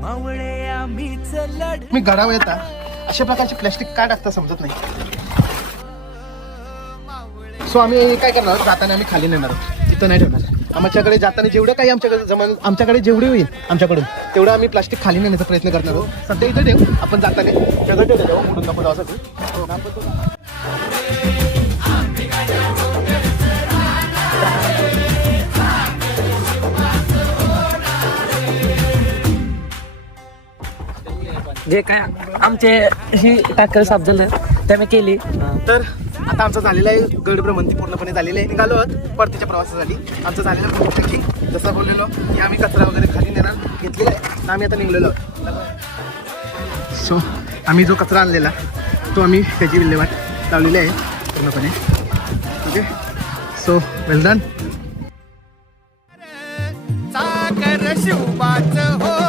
मावळे आम्हीच लढ मी घडावं येता. अशा प्रकारचे प्लॅस्टिक का टाकता समजत नाही. सो आम्ही काय करणार? आहोत? जाताना आम्ही खाली नेणार आहोत. तिथं नाही ठेवणार. आमच्याकडे जाताना जेवढं काही आमच्याकडे जमान आमच्याकडे जेवढे होईल आमच्याकडून तेवढं आम्ही प्लास्टिक खाली नेण्याचा प्रयत्न करणार आहोत. सध्या इथं ठेवू. आपण जाताना वेगळं ठेवलं मोडून नको जाऊ जे काय आमचे ही टाकर साफ झालं ते मी केली. तर आता आमचं झालेलं आहे गड भ्रमंती पूर्णपणे झालेली आहे. निघालो आहोत परतीच्या प्रवासासाठी. आमचं झालेलं आहे ट्रेकिंग जसं बोललेलो की आम्ही कचरा वगैरे खाली नेणार घेतलेला आहे. आणि आम्ही आता निघलेलो आहोत. सो आम्ही जो कचरा आणलेला तो आम्ही त्याची विल्हेवाट लावलेली आहे पूर्णपणे. Okay so well done Sagar शिवबाच हो.